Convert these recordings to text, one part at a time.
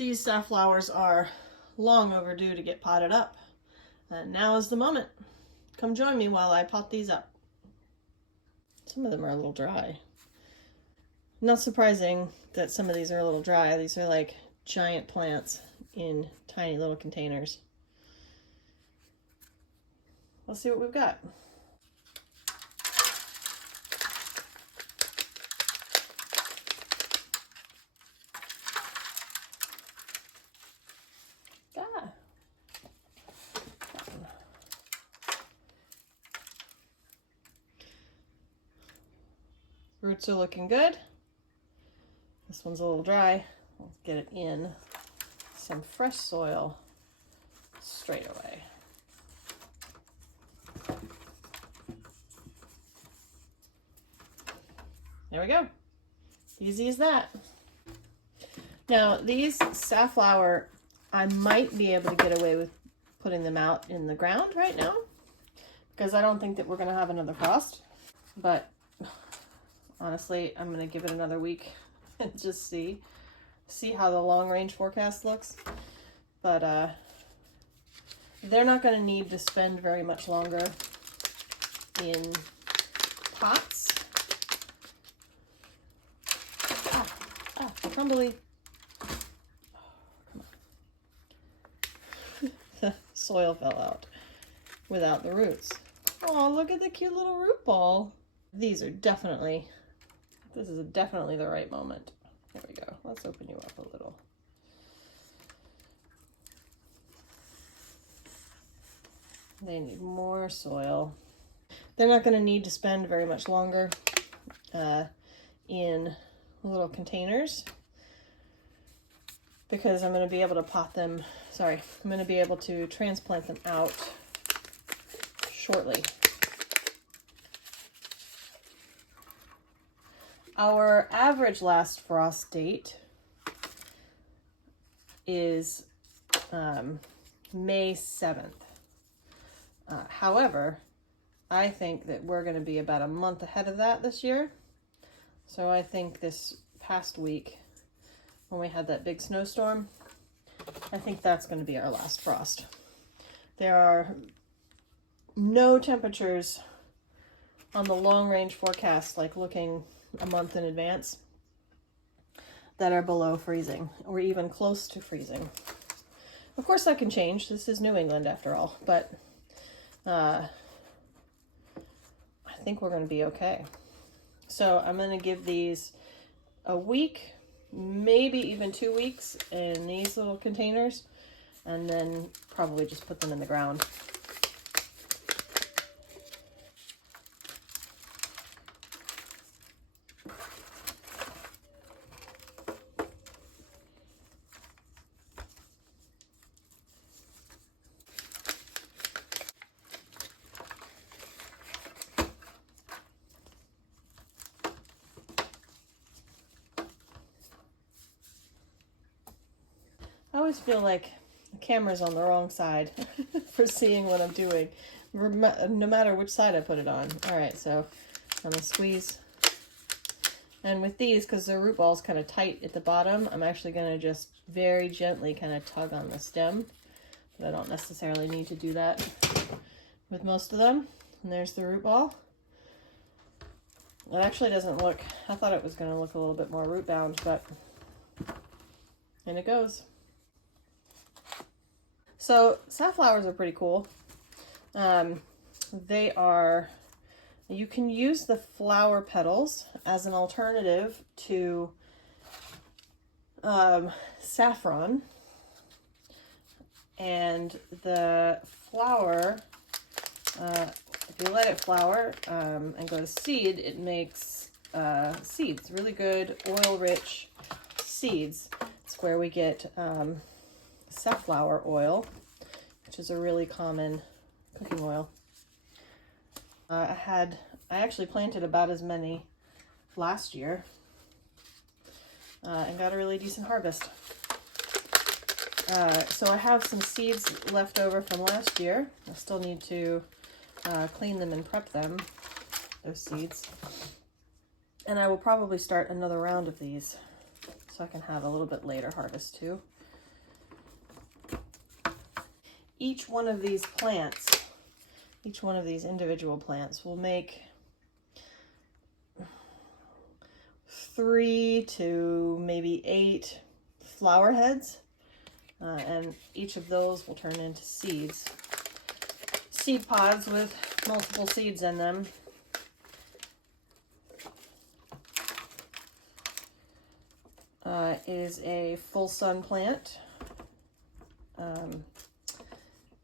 These safflowers are long overdue to get potted up. And now is the moment. Come join me while I pot these up. Some of them are a little dry. Not surprising that some of these are a little dry. These are like giant plants in tiny little containers. Let's see what we've got. Roots are looking good. This one's a little dry. Let's get it in some fresh soil straight away. There we go. Easy as that. Now these safflower, I might be able to get away with putting them out in the ground right now because I don't think that we're going to have another frost. But honestly, I'm going to give it another week and just see how the long range forecast looks. But they're not going to need to spend very much longer in pots. Crumbly. Oh, come on. The soil fell out without the roots. Oh, look at the cute little root ball. These are definitely, this is definitely the right moment. There we go. Let's open you up a little. They need more soil. They're not going to need to spend very much longer in little containers because I'm going to be able to pot them, I'm going to be able to transplant them out shortly. Our average last frost date is May 7th. However, I think that we're going to be about a month ahead of that this year. So I think this past week, when we had that big snowstorm, I think that's going to be our last frost. There are no temperatures on the long range forecast, like looking a month in advance, that are below freezing or even close to freezing. Of course that can change. This is New England after all, but I think we're going to be okay. So I'm going to give these a week, maybe even 2 weeks in these little containers, and then probably just put them in the ground. I always feel like the camera's on the wrong side for seeing what I'm doing, no matter which side I put it on. All right, so I'm gonna squeeze. And with these, because the root ball's kind of tight at the bottom, I'm actually gonna just very gently kind of tug on the stem. But I don't necessarily need to do that with most of them. And there's the root ball. It actually doesn't look, I thought it was gonna look a little bit more root bound, but in it goes. So safflowers are pretty cool. They are, you can use the flower petals as an alternative to saffron, and the flower, if you let it flower and go to seed, it makes seeds, really good oil-rich seeds. It's where we get safflower oil, which is a really common cooking oil. I actually planted about as many last year and got a really decent harvest. So I have some seeds left over from last year. I still need to clean them and prep them, those seeds. And I will probably start another round of these so I can have a little bit later harvest too. each one of these plants, each one of these individual plants will make 3 to maybe 8 flower heads, and each of those will turn into seeds. Seed pods with multiple seeds in them. Is a full sun plant.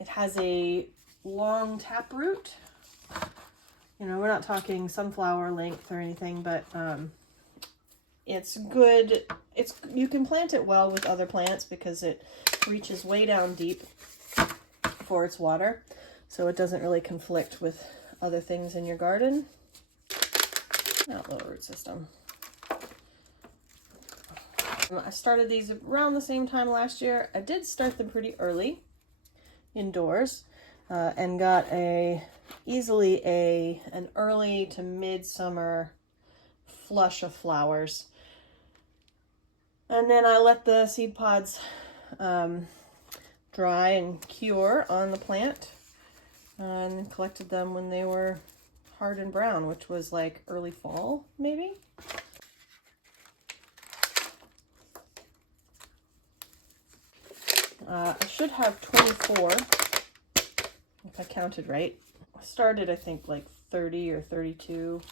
It has a long taproot. You know, we're not talking sunflower length or anything, but it's good. You can plant it well with other plants because it reaches way down deep for its water, so it doesn't really conflict with other things in your garden. Not little root system. I started these around the same time last year. I did start them pretty early indoors, and got easily an early to midsummer flush of flowers. And then I let the seed pods dry and cure on the plant, and collected them when they were hard and brown, which was like early fall, maybe. I should have 24, if I counted right. I started, I think, like 30 or 32.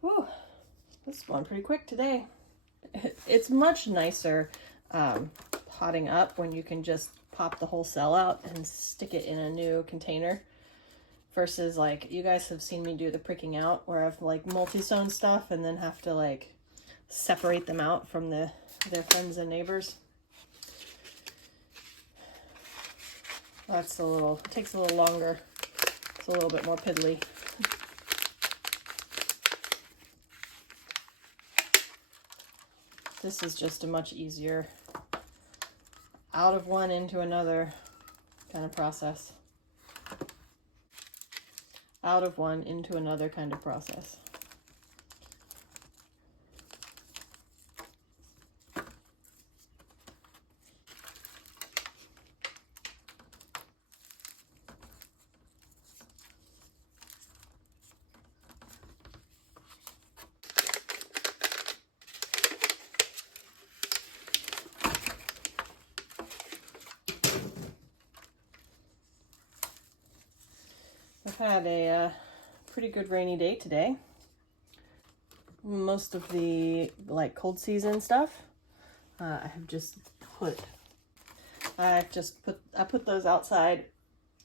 Whew, this is going pretty quick today. It's much nicer potting up when you can just pop the whole cell out and stick it in a new container, versus like you guys have seen me do the pricking out where I've like multi-sown stuff and then have to like separate them out from their friends and neighbors. That's it takes a little longer. It's a little bit more piddly. This is just a much easier out of one into another kind of process. Out of one into another kind of process. I've had a pretty good rainy day today. Most of the like cold season stuff, I put those outside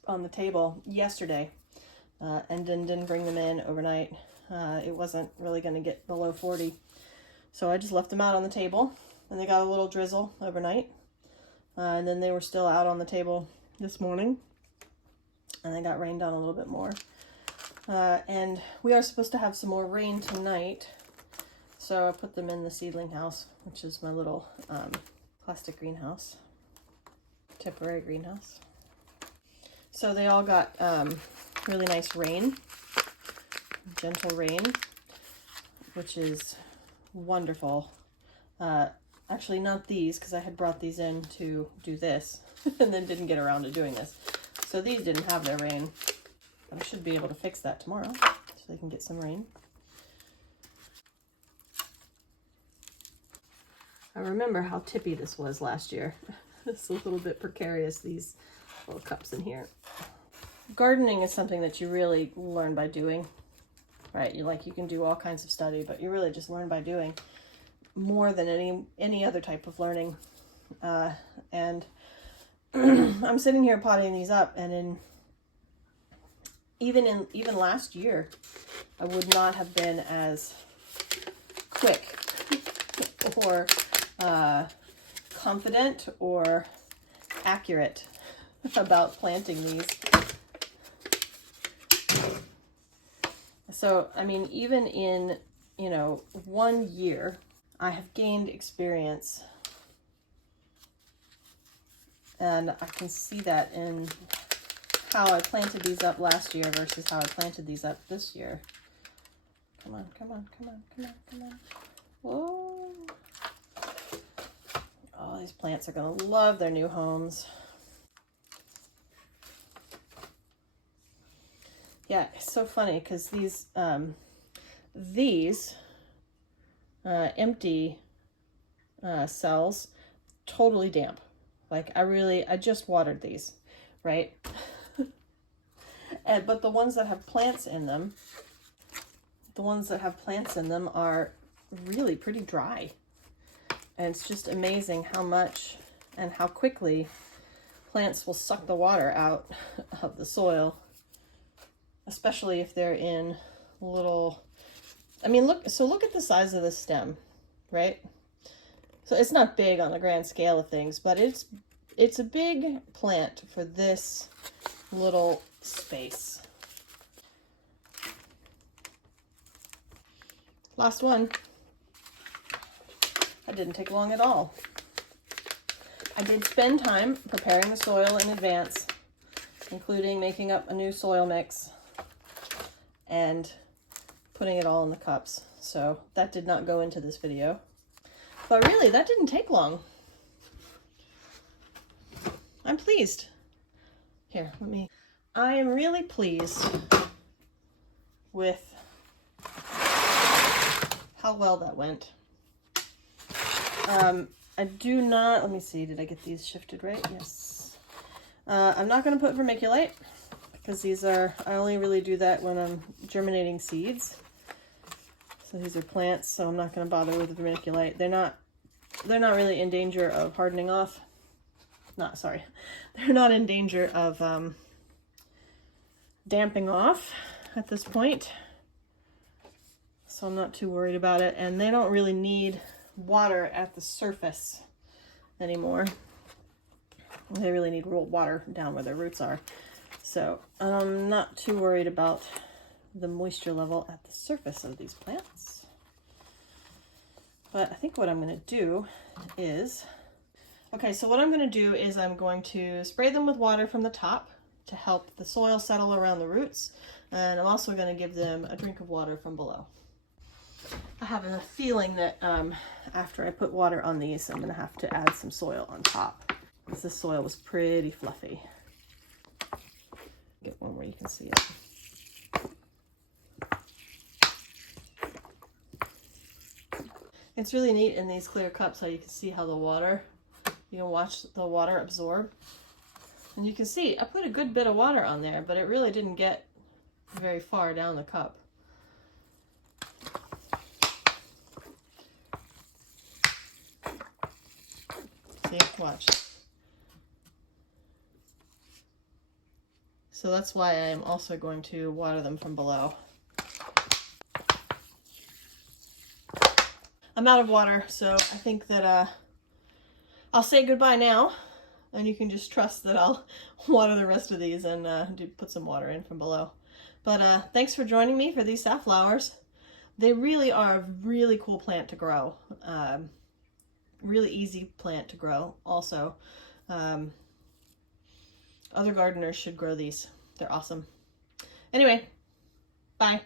on the table yesterday, and then didn't bring them in overnight. It wasn't really going to get below 40, so I just left them out on the table, and they got a little drizzle overnight, and then they were still out on the table this morning. And they got rained on a little bit more. And we are supposed to have some more rain tonight. So I put them in the seedling house, which is my little plastic greenhouse, temporary greenhouse. So they all got really nice rain, gentle rain, which is wonderful. Actually, not these, because I had brought these in to do this and then didn't get around to doing this. So these didn't have their rain, but I should be able to fix that tomorrow so they can get some rain. I remember how tippy this was last year. It's a little bit precarious, these little cups in here. Gardening is something that you really learn by doing, right? You can do all kinds of study, but you really just learn by doing more than any other type of learning. And I'm sitting here potting these up, and even last year, I would not have been as quick or confident or accurate about planting these. So, I mean, even in, 1 year, I have gained experience. And I can see that in how I planted these up last year versus how I planted these up this year. Come on, come on, come on, come on, come on. Whoa. Oh, these plants are gonna love their new homes. Yeah, it's so funny because these empty cells, totally damp. Like I just watered these, right? But the ones that have plants in them, are really pretty dry. And it's just amazing how much and how quickly plants will suck the water out of the soil, especially if they're in little, I mean, look at the size of this stem, right? So it's not big on the grand scale of things, but it's a big plant for this little space. Last one. That didn't take long at all. I did spend time preparing the soil in advance, including making up a new soil mix and putting it all in the cups. So that did not go into this video. But really, that didn't take long. I'm pleased. Here, I am really pleased with how well that went. I do not, let me see, did I get these shifted right? Yes. I'm not going to put vermiculite because I only really do that when I'm germinating seeds. So these are plants, so I'm not going to bother with vermiculite. They're not really in danger of hardening off. They're not in danger of damping off at this point. So I'm not too worried about it. And they don't really need water at the surface anymore. They really need water down where their roots are. So I'm not too worried about the moisture level at the surface of these plants. But I think what I'm going to do is, I'm going to spray them with water from the top to help the soil settle around the roots. And I'm also going to give them a drink of water from below. I have a feeling that after I put water on these, I'm going to have to add some soil on top, because this soil was pretty fluffy. Get one where you can see it. It's really neat in these clear cups how you can see how you can watch the water absorb. And you can see I put a good bit of water on there, but it really didn't get very far down the cup. See, watch. So that's why I'm also going to water them from below. I'm out of water, so I think that I'll say goodbye now, and you can just trust that I'll water the rest of these and put some water in from below. But thanks for joining me for these safflowers. They really are a really cool plant to grow. Really easy plant to grow also. Other gardeners should grow these. They're awesome. Anyway, bye.